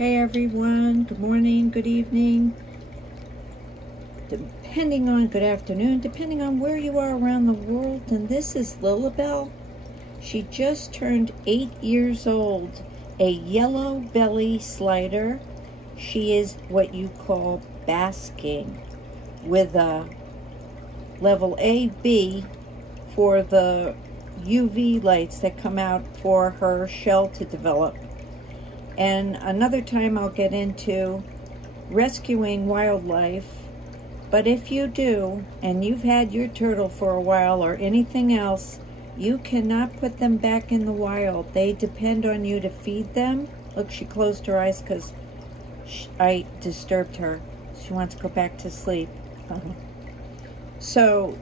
Hey everyone, good morning, good evening, good afternoon, depending on where you are around the world. And this is Lilibelle. She just turned 8 years old, a yellow belly slider. She is what you call basking with a level A, B for the UV lights that come out for her shell to develop. And another time I'll get into rescuing wildlife. But if you do, and you've had your turtle for a while or anything else, you cannot put them back in the wild. They depend on you to feed them. Look, she closed her eyes because I disturbed her. She wants to go back to sleep. So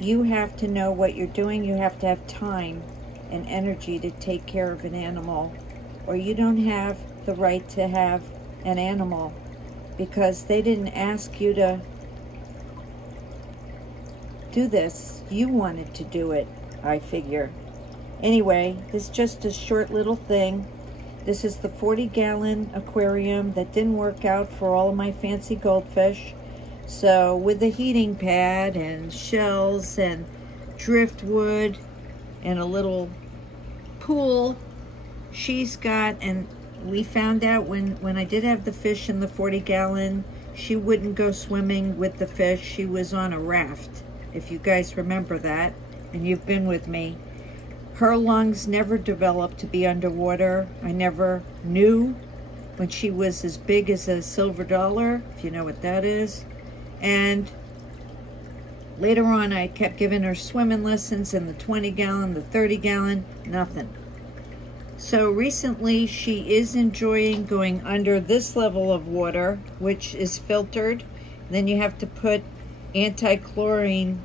you have to know what you're doing. You have to have time and energy to take care of an animal, or you don't have the right to have an animal because they didn't ask you to do this. You wanted to do it, I figure. Anyway, this is just a short little thing. This is the 40-gallon aquarium that didn't work out for all of my fancy goldfish. So with the heating pad and shells and driftwood and a little pool, she's got, and we found out when I did have the fish in the 40-gallon, she wouldn't go swimming with the fish. She was on a raft, if you guys remember that, and you've been with me. Her lungs never developed to be underwater. I never knew when she was as big as a silver dollar, if you know what that is. And later on, I kept giving her swimming lessons in the 20-gallon, the 30-gallon, nothing. So recently, she is enjoying going under this level of water, which is filtered. Then you have to put anti-chlorine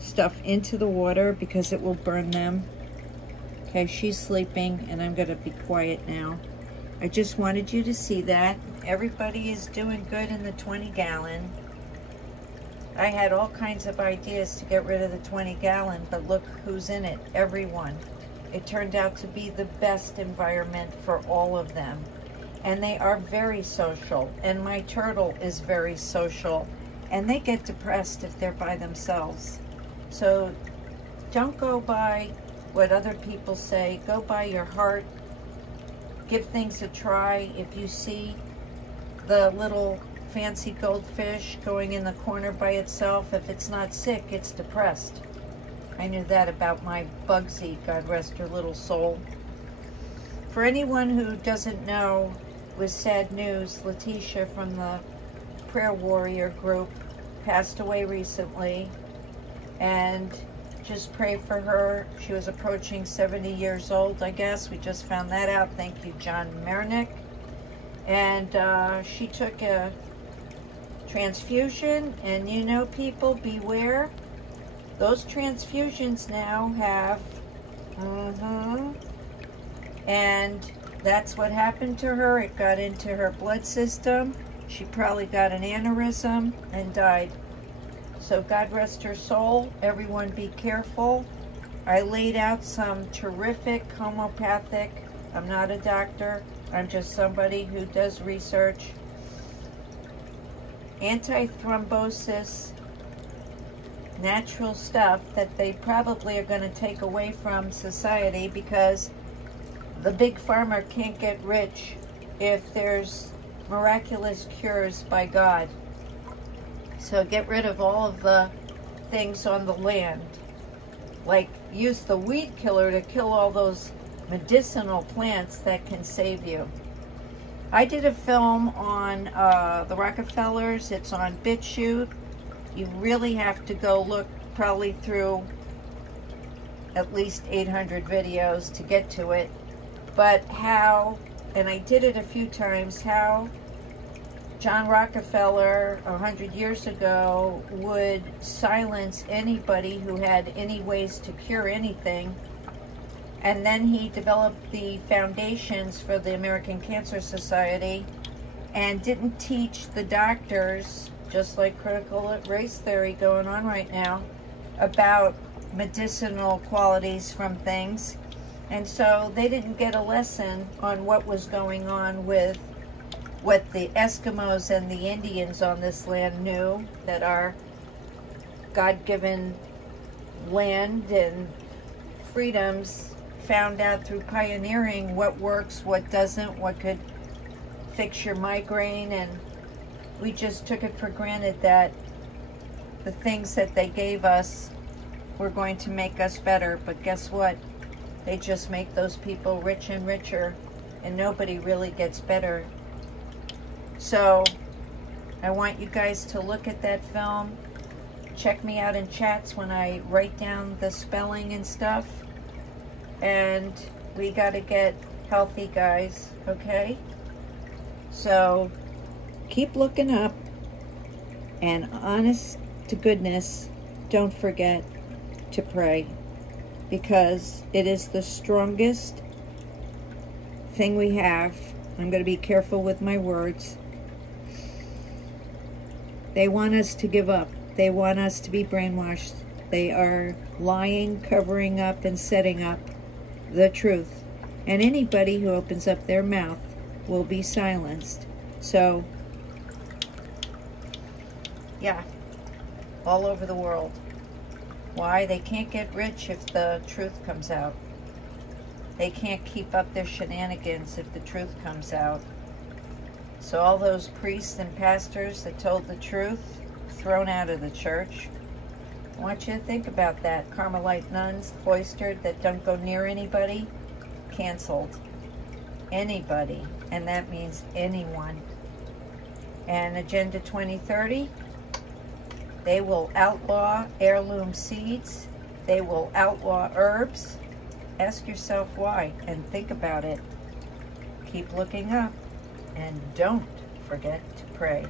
stuff into the water because it will burn them. Okay, she's sleeping, and I'm going to be quiet now. I just wanted you to see that. Everybody is doing good in the 20-gallon. I had all kinds of ideas to get rid of the 20-gallon, but look who's in it, everyone. It turned out to be the best environment for all of them. And they are very social. And my turtle is very social. And they get depressed if they're by themselves. So don't go by what other people say. Go by your heart. Give things a try. If you see the little fancy goldfish going in the corner by itself, if it's not sick, it's depressed. I knew that about my Bugsy, God rest her little soul. For anyone who doesn't know, with sad news, Letitia from the Prayer Warrior group passed away recently. And just pray for her. She was approaching 70 years old, I guess. We just found that out. Thank you, John Marnick. And she took a transfusion. And you know, people, beware. Those transfusions now have, and that's what happened to her. It got into her blood system. She probably got an aneurysm and died. So God rest her soul. Everyone be careful. I laid out some terrific homeopathic. I'm not a doctor. I'm just somebody who does research. Anti-thrombosis, natural stuff that they probably are going to take away from society because the big pharma can't get rich if there's miraculous cures by God. So get rid of all of the things on the land. Like use the weed killer to kill all those medicinal plants that can save you. I did a film on the Rockefellers. It's on BitChute. You really have to go look probably through at least 800 videos to get to it. But how, and I did it a few times, how John Rockefeller 100 years ago would silence anybody who had any ways to cure anything. And then he developed the foundations for the American Cancer Society and didn't teach the doctors, just like critical race theory going on right now, about medicinal qualities from things. And so they didn't get a lesson on what was going on with what the Eskimos and the Indians on this land knew, that our God-given land and freedoms found out through pioneering what works, what doesn't, what could fix your migraine, and we just took it for granted that the things that they gave us were going to make us better. But guess what? They just make those people rich and richer, and nobody really gets better. So I want you guys to look at that film. Check me out in chats when I write down the spelling and stuff. And we got to get healthy, guys, okay? So keep looking up, and honest to goodness, don't forget to pray, because it is the strongest thing we have. I'm going to be careful with my words. They want us to give up. They want us to be brainwashed. They are lying, covering up, and setting up the truth. And anybody who opens up their mouth will be silenced. So, yeah, all over the world. Why? They can't get rich if the truth comes out. They can't keep up their shenanigans if the truth comes out. So all those priests and pastors that told the truth, thrown out of the church. I want you to think about that. Carmelite nuns, cloistered, that don't go near anybody, canceled. Anybody, and that means anyone. And Agenda 2030, they will outlaw heirloom seeds. They will outlaw herbs. Ask yourself why, and think about it. Keep looking up, and don't forget to pray.